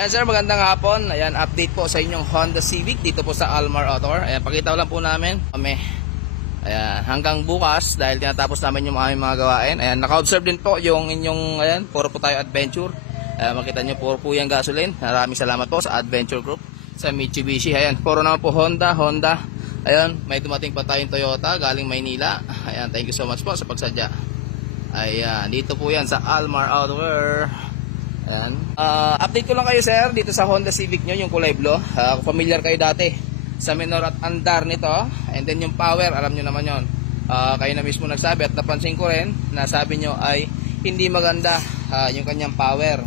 Ayan sir, magandang hapon. Ayan, update po sa inyong Honda Civic dito po sa Almar Autor. Ayan, pakita lang po namin kami. Ayan, hanggang bukas dahil tinatapos namin yung aming mga gawain. Ayan, naka-observe din po yung inyong, ayan, puro po tayo adventure. Ayan, makita nyo, puro po yung gasoline. Maraming salamat po sa Adventure Group, sa Mitsubishi. Ayan, puro naman po Honda. Ayan, may dumating pa tayong Toyota galing Maynila. Ayan, thank you so much po sa pagsadya. Ayan, dito po yan sa Almar Autor. Ayan. Update ko lang kayo sir dito sa Honda Civic nyo, yung kulay blue. Familiar kayo dati sa minor at andar nito. And then yung power, alam nyo naman yon. Kayo na mismo nagsabi at napansin ko rin na sabi nyo ay hindi maganda yung kanyang power.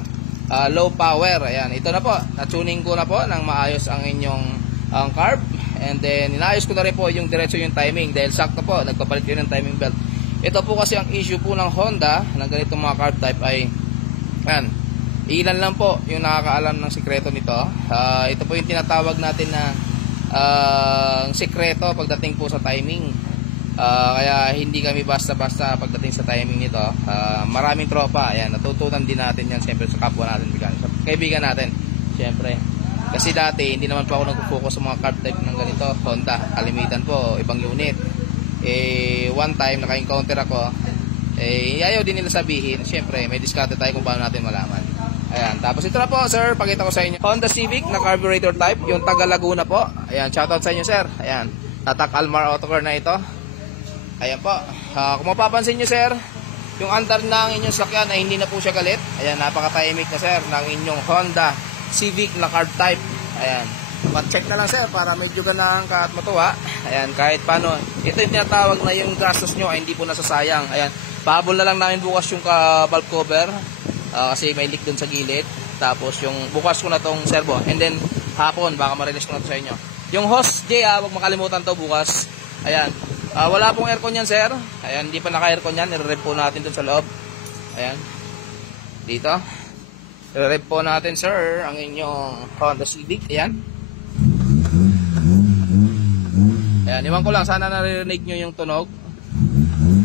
Low power. Ayan, ito na po, na-tuning ko na po ng maayos ang inyong carb. And then inaayos ko na rin po yung diretso yung timing dahil sakto po nagpapalit yun ng timing belt. Ito po kasi ang issue po ng Honda ng ganitong mga carb type ay ayan, ilan lang po yung nakakaalam ng sikreto nito. Ito po yung tinatawag natin na sikreto pagdating po sa timing. Kaya hindi kami basta-basta pagdating sa timing nito. Maraming tropa, ayan, natutunan din natin yan siyempre sa kapwa natin, sa kaibigan natin siyempre. Kasi dati hindi naman po ako nag-focus sa mga carb type ng ganito Honda. Kalimitan po ibang unit. One time naka-encounter ako, ayaw din nila sabihin. Siyempre may diskarte tayo kung paano natin malaman. Ayan, tapos ito na po sir, pakita ko sa inyo Honda Civic na carburetor type, yung taga Laguna po. Ayan, shoutout sa inyo sir. Ayan, tatak Almar Autocar na ito. Ayan po, kung mapapansin nyo sir, yung andar ng inyong sakyan ay hindi na po siya galit. Ayan, napaka-tahimik na sir ng inyong Honda Civic na carb type. Ayan, mag-check na lang sir para medyo ganang ka at matuwa. Ayan, kahit paano, ito yung tinatawag na yung gastos nyo ay hindi po nasasayang. Ayan, pahabol na lang namin bukas yung valve cover. Kasi may leak dun sa gilid. Tapos yung bukas ko na tong servo. And then hapon baka ma-release ko na to sa inyo. Yung hose J, wag makalimutan to bukas. Ayan, wala pong aircon yan sir. Ayan, hindi pa naka-aircon yan. Nire-rev po natin dun sa loob. Ayan, dito nire-rev po natin sir ang inyong Honda Civic. Ayan, ayan, iwan ko lang sana naririnig nyo yung tunog.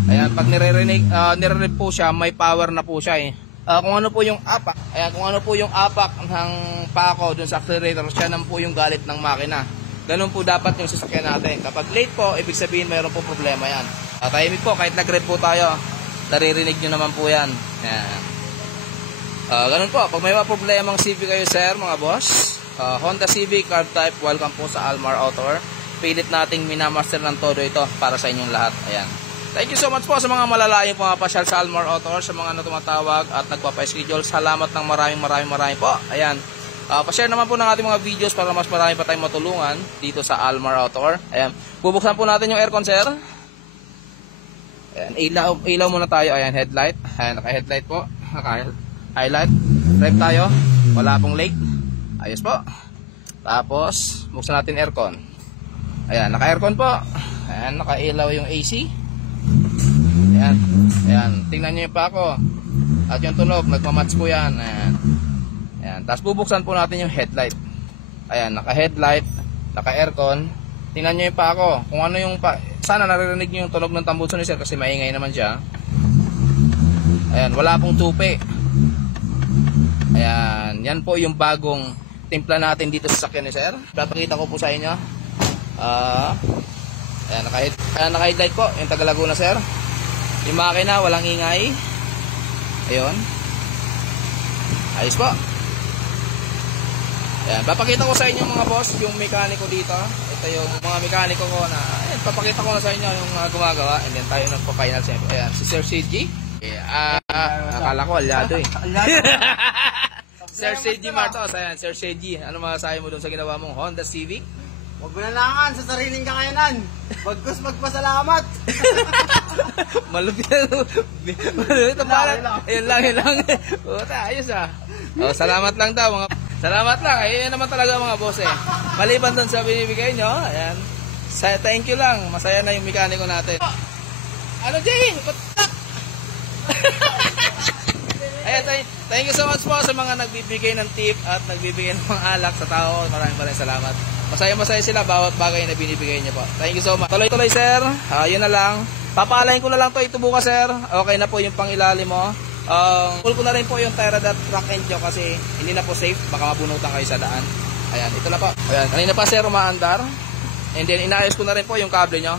Ayan, pag nire-rev po siya, may power na po siya kung ano po yung apak. Ayan, kung ano po yung apak ng pako dun sa accelerator, siya naman po yung galit ng makina. Ganun po dapat yung sasakyan natin. Kapag late po, ibig sabihin mayroon po problema yan. Tahimik po, kahit nag-rev po tayo, naririnig nyo naman po yan. Ayan. Ganun po, pag may mga problemang Civic kayo sir, mga boss, Honda Civic carb type, welcome po sa Almar Autor. Pilit nating minamaster ng todo ito para sa inyong lahat. Ayan. Thank you so much po sa mga malalayong pumapasyal sa Almar Autor, sa mga tumatawag at nagpapa-schedule. Salamat ng maraming po. Ayan. Pa-share naman po ng ating mga videos para mas marami pa tayong matulungan dito sa Almar Autor. Ayan. Bubuksan po natin yung aircon sir. Ayan. Ilaw muna tayo. Ayan, headlight. Ayan, naka-headlight po. Naka-highlight. Rev tayo. Wala pong leak. Ayos po. Tapos, buksan natin aircon. Ayan, naka-aircon po. Ayan, naka-ilaw yung AC. Ayan, ayan, tingnan nyo yung pako at yung tunog, nagmamatch po yan. Ayan, ayan. Tapos bubuksan po natin yung headlight. Ayan, naka-headlight, naka-aircon. Tingnan nyo yung pako, kung ano yung sana naririnig nyo yung tunog ng tambutso ni sir kasi maingay naman siya. Ayan, wala pong tupi. Ayan, yan po yung bagong timpla natin dito sa sakyan ni sir. Papakita ko po sa inyo. Ayan, naka-headlight po yung taga Laguna sir. Yung makina walang ingay. Ayun, ayos po. Ayan, papakita ko sa inyo mga boss yung mekaniko dito. Ito yung mga mekaniko ko na ayan, papakita ko na sa inyo yung gumagawa. And then tayo nagpa-final siyempre. Ayan, si Sir CG. Akala ko alyado Sir CG Martos. Ayan, Sir CG, ano masasabi mo dun sa ginawa mong Honda Civic? Huwag mo nalangan sa sariling kakayanan. Bagkus magpasalamat. Malupit. Ayun lang. Puta, ayos salamat lang daw mga. Salamat lang. Ayun naman talaga mga boss Maliban doon sa binibigay nyo, ayan. Thank you lang. Masaya na yung mekaniko natin. Ano Jay? Ayan, thank you so much po sa mga nagbibigay ng tip at nagbibigay ng mga alak sa tao. Maraming salamat. Masaya sila bawat bagay na binibigay niyo po. Thank you so much. Tuloy sir. Yun na lang. Papalain ko na lang to ito bukas sir. Okay na po yung pangilalim mo. Pull ko na rin po yung Tyra.Track end nyo kasi hindi na po safe. Baka mabunutan kayo sa daan. Ayan, ito na po. Ayan, kanina pa sir umaandar. And then inaayos ko na rin po yung kable nyo.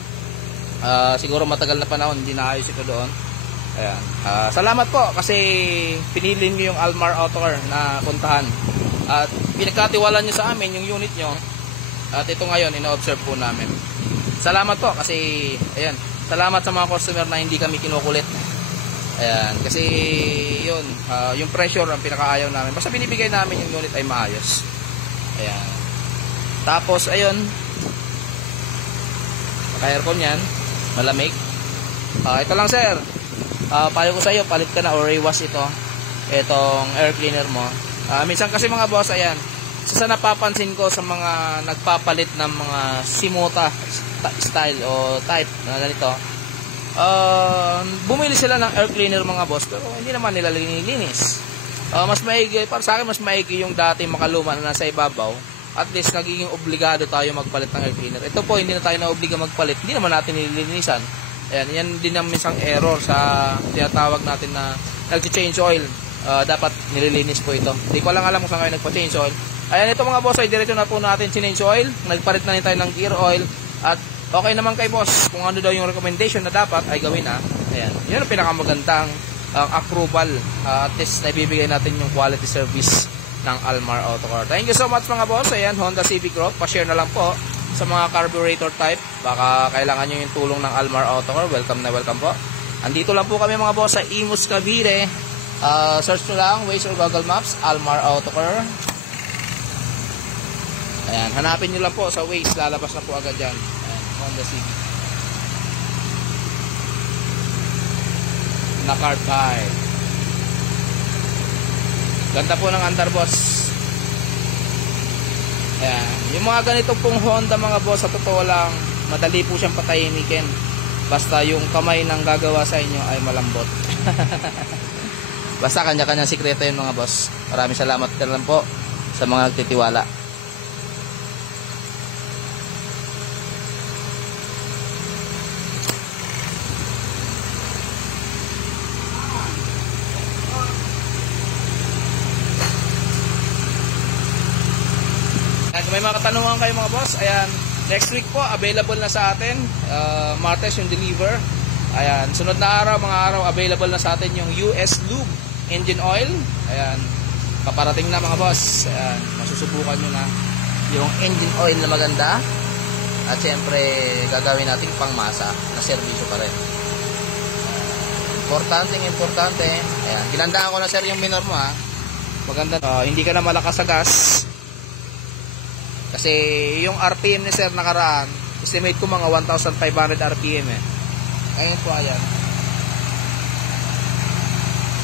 Siguro matagal na panahon hindi naayos ito doon. Ayan. Salamat po kasi pinili nyo yung Almar Autocar na puntahan. At pinagkatiwalaan nyo sa amin yung unit nyo. At ito ngayon ina-observe po namin. Salamat po kasi ayan, salamat sa mga customer na hindi kami kinukulit. Ayan, kasi yun, yung pressure ang pinakaayaw namin. Basta binibigay namin yung unit ay maayos. Ayan. Tapos ayun, naka-aircon yan, malamig. Ito lang sir, payo ko sa iyo, palit ka na or rewash ito, itong air cleaner mo. Minsan kasi mga boss, ayan, sa napapansin ko sa mga nagpapalit ng mga Simota style o type na ganito, bumili sila ng air cleaner mga boss, pero hindi naman nila lininis. Mas maigi, para sa akin mas maigi yung dati makaluma na nasa ibabaw. At least nagiging obligado tayo magpalit ng air cleaner. Ito po hindi na tayo na obliga magpalit, hindi naman natin nililinisan. Ayan, yan din ang isang error sa tinatawag natin na nag-change oil. Dapat nililinis po ito. Hindi ko lang alam kung saan kayo nagpa-change oil. Ayan, ito mga boss ay diretso na po natin change oil. Nagpalit na rin tayo ng gear oil. At okay naman kay boss kung ano daw yung recommendation na dapat ay gawin na. Ayan, yun ang pinakamagandang approval. At least naibibigay natin yung quality service ng Almar Autocar. Thank you so much mga boss. Ayan, Honda Civic Group. Pa-share na lang po sa mga carburetor type. Baka kailangan nyo yung tulong ng Almar Autocar. Welcome na welcome po. Andito lang po kami mga boss sa Imus, Cavite. Search nyo lang Waze or Google Maps, Almar Autocar. Ayan, hanapin nyo lang po sa Waze. Lalabas na po agad dyan. Ayan, Honda Civic. Na-card type. Ganda po ng andar boss. Ayan. Yung mga ganito pong Honda mga boss, sa totoo lang, madali po siyang patahimikin. Basta yung kamay ng gagawa sa inyo ay malambot. Basta kanya-kanyang sikreto yun mga boss. Maraming salamat ka lang po sa mga nagtitiwala. Kung may mga katanungan kayo mga boss, ayan, next week po available na sa atin, Martes yung deliver. Ayan, sunod na araw, mga araw available na sa atin yung US Lube engine oil. Ayan, paparating na mga boss. Ayan, masusubukan nyo na yung engine oil na maganda. At syempre gagawin natin pangmasa na serbisyo pa rin. Importante. Ayan, ginandaan ko na sir yung minor mo ha. Maganda, hindi ka na malakas sa gas. Kasi yung RPM ni sir nakaraan, estimate ko mga 1,500 RPM eh. Ngayon po ayan,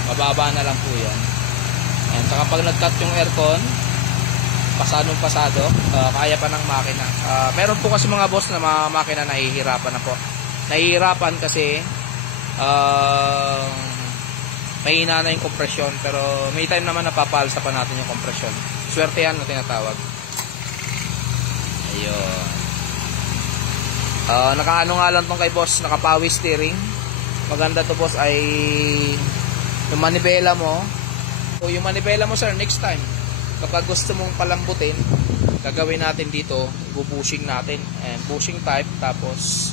mababa na lang po yan. Ayan, saka pag nag-cut yung aircon, pasado, kaya pa ng makina. Meron po kasi mga boss na mga makina nahihirapan na po. Nahihirapan kasi mahina na yung kompresyon, pero may time naman napapalsa pa natin yung kompresyon. Swerte yan na tinatawag. Ayun. Nakaano nga lang tong kay boss, naka-power steering. Maganda to boss ay yung manibela mo. O yung manibela mo sir, next time kapag gusto mong palambutin, gagawin natin dito, bubushing natin. And bushing type, tapos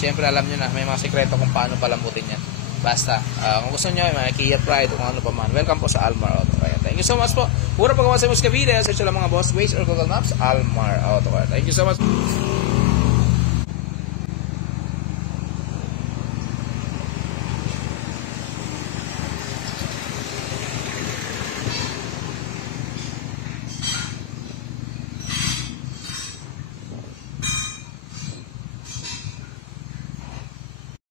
syempre alam nyo na may mga sekreto kung paano palambutin yan. Basta, kung gusto nyo, may Kia Pride o kung ano pa man, welcome po sa Almar Autocar. Thank you so much po. Pura pagawa sa Imus Cavite. Search lang mga boss, Waze or Google Maps, Almar Autocar. Thank you so much.